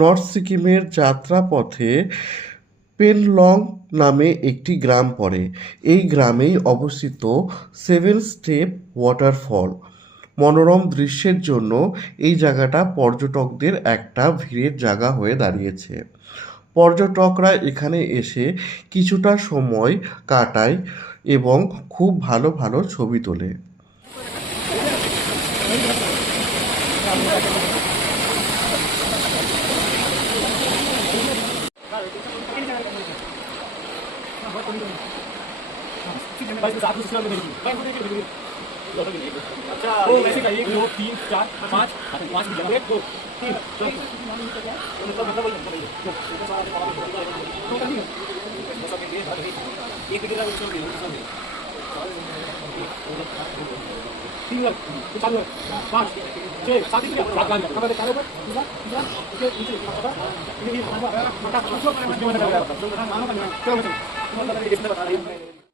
নর্থ সিকিমের যাত্রাপথে পেনলং নামে একটি গ্রাম পড়ে। এই গ্রামেই অবস্থিত সেভেন স্টেপ ওয়াটারফল। মনোরম দৃশ্যের জন্য এই জায়গাটা পর্যটকদের একটা ভিড়ের জায়গা হয়ে দাঁড়িয়েছে। পর্যটকরা এখানে এসে কিছুটা সময় কাটায় এবং খুব ভালো ভালো ছবি তোলে।